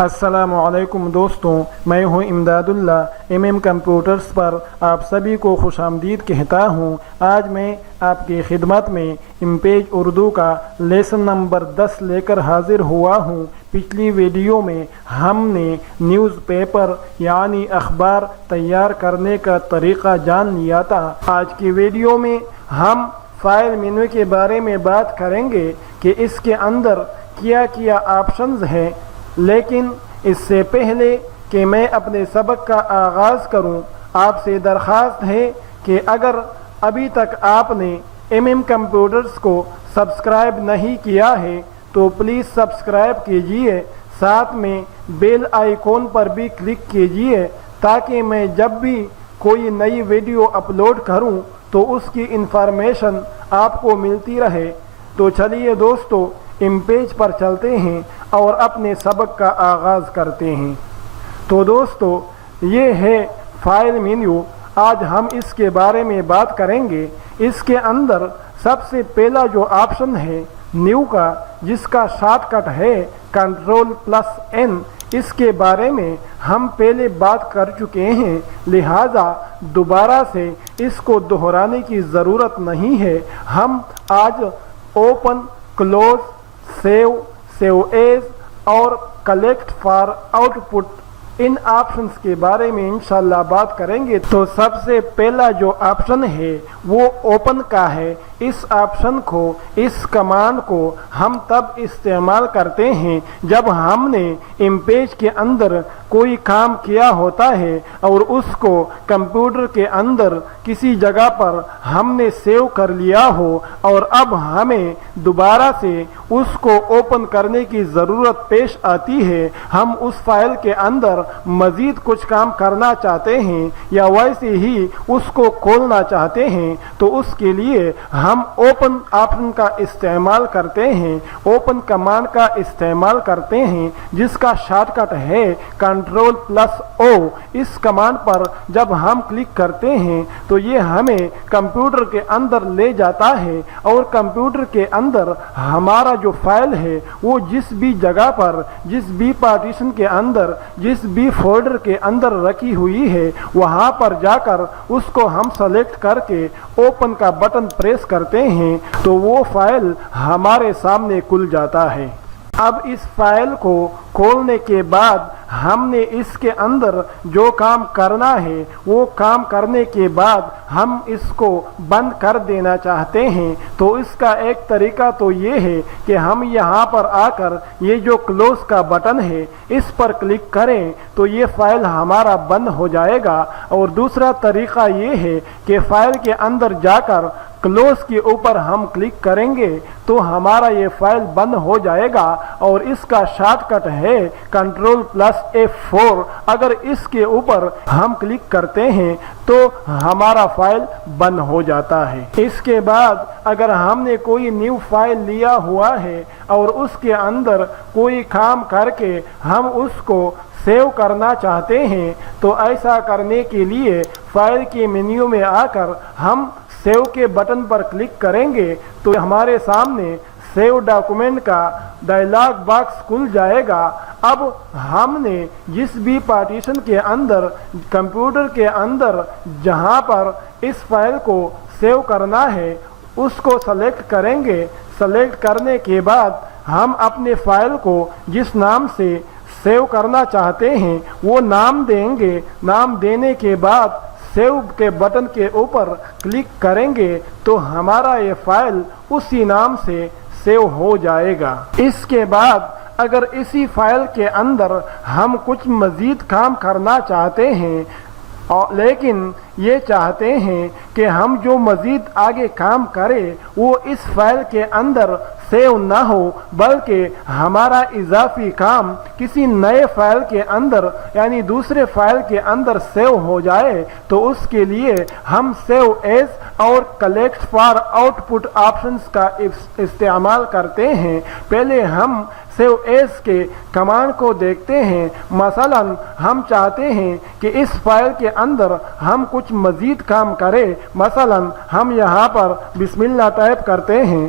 السلام علیکم دوستوں، میں ہوں امداداللہ MM کمپیوٹرز پر آپ سبھی کو خوش آمدید کہتا ہوں۔ آج میں آپ کی خدمت میں امپیج اردو کا لیسن نمبر 10 لے کر حاضر ہوا ہوں۔ پچھلی ویڈیو میں ہم نے نیوز پیپر یعنی اخبار تیار کرنے کا طریقہ جان لیا تھا۔ آج کی ویڈیو میں ہم فائل مینو کے بارے میں بات کریں گے کہ اس کے اندر کیا آپشنز ہیں، لیکن اس سے پہلے کہ میں اپنے سبق کا آغاز کروں، آپ سے درخواست ہے کہ اگر ابھی تک آپ نے MM کمپیوٹرز کو سبسکرائب نہیں کیا ہے تو پلیز سبسکرائب کیجئے، ساتھ میں بیل آئیکن پر بھی کلک کیجئے تاکہ میں جب بھی کوئی نئی ویڈیو اپلوڈ کروں تو اس کی انفارمیشن آپ کو ملتی رہے۔ تو چلیے دوستو، امپیج پر چلتے ہیں اور اپنے سبق کا آغاز کرتے ہیں۔ تو دوستو، یہ ہے فائل مینیو۔ آج ہم اس کے بارے میں بات کریں گے۔ اس کے اندر سب سے پہلا جو آپشن ہے نیو کا، جس کا شارٹ کٹ ہے Ctrl+N، اس کے بارے میں ہم پہلے بات کر چکے ہیں، لہٰذا دوبارہ سے اس کو دہرانے کی ضرورت نہیں ہے۔ ہم آج اوپن، کلوز، سیو ایز اور collect for out put in options کے بارے میں انشاءاللہ بات کریں گے۔ تو سب سے پہلا جو آپشن ہے وہ اوپن کا ہے۔ اس آپشن کو، اس کمانڈ کو ہم تب استعمال کرتے ہیں جب ہم نے امپیج کے اندر کوئی کام کیا ہوتا ہے اور اس کو کمپیوٹر کے اندر کسی جگہ پر ہم نے سیو کر لیا ہو اور اب ہمیں دوبارہ سے اس کو اوپن کرنے کی ضرورت پیش آتی ہے۔ ہم اس فائل کے اندر مزید کچھ کام کرنا چاہتے ہیں یا ویسے ہی اس کو کھولنا چاہتے ہیں تو اس کے لیے ہم اوپن آپشن کا استعمال کرتے ہیں، اوپن کمانڈ کا استعمال کرتے ہیں، جس کا شارٹ کٹ ہے Ctrl+O۔ اس کمانڈ پر جب ہم کلک کرتے ہیں تو یہ ہمیں کمپیوٹر کے اندر لے جاتا ہے اور کمپیوٹر کے اندر ہمارا جو فائل ہے وہ جس بھی جگہ پر، جس بھی پارٹیشن کے اندر، جس بھی فولڈر کے اندر رکھی ہوئی ہے، وہاں پر جا کر اس کو ہم سلیکٹ کر کے اوپن کا بٹن پریس کرتے ہیں تو وہ فائل ہمارے سامنے کھل جاتا ہے۔ اب اس فائل کو کھولنے کے بعد ہم نے اس کے اندر جو کام کرنا ہے وہ کام کرنے کے بعد ہم اس کو بند کر دینا چاہتے ہیں تو اس کا ایک طریقہ تو یہ ہے کہ ہم یہاں پر آ کر یہ جو کلوز کا بٹن ہے اس پر کلک کریں تو یہ فائل ہمارا بند ہو جائے گا، اور دوسرا طریقہ یہ ہے کہ فائل کے اندر جا کر کلوز کے اوپر ہم کلک کریں گے تو ہمارا یہ فائل بند ہو جائے گا، اور اس کا شارٹ کٹ ہے Ctrl+F4۔ اگر اس کے اوپر ہم کلک کرتے ہیں تو ہمارا فائل بند ہو جاتا ہے۔ اس کے بعد اگر ہم نے کوئی نیو فائل لیا ہوا ہے اور اس کے اندر کوئی کام کر کے ہم اس کو سیو کرنا چاہتے ہیں تو ایسا کرنے کے لیے فائل کے مینیو میں آ کر ہم سیو کے بٹن پر کلک کریں گے تو ہمارے سامنے سیو ڈاکومنٹ کا ڈائلاگ باکس کھل جائے گا۔ اب ہم نے جس بھی پارٹیشن کے اندر، کمپیوٹر کے اندر جہاں پر اس فائل کو سیو کرنا ہے اس کو سلیکٹ کریں گے۔ سلیکٹ کرنے کے بعد ہم اپنے فائل کو جس نام سے سیو کرنا چاہتے ہیں وہ نام دیں گے۔ نام دینے کے بعد سیو کے بٹن کے اوپر کلک کریں گے تو ہمارا یہ فائل اسی نام سے سیو ہو جائے گا۔ اس کے بعد اگر اسی فائل کے اندر ہم کچھ مزید کام کرنا چاہتے ہیں لیکن یہ چاہتے ہیں کہ ہم جو مزید آگے کام کریں وہ اس فائل کے اندر سیو نہ ہو بلکہ ہمارا اضافی کام کسی نئے فائل کے اندر یعنی دوسرے فائل کے اندر سیو ہو جائے تو اس کے لیے ہم سیو ایز اور collect for out put options کا استعمال کرتے ہیں۔ پہلے ہم سیو ایز کے کمانڈ کو دیکھتے ہیں۔ مثلا ہم چاہتے ہیں کہ اس فائل کے اندر ہم کچھ مزید کام کریں، مثلا ہم یہاں پر بسم اللہ ٹائپ کرتے ہیں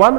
1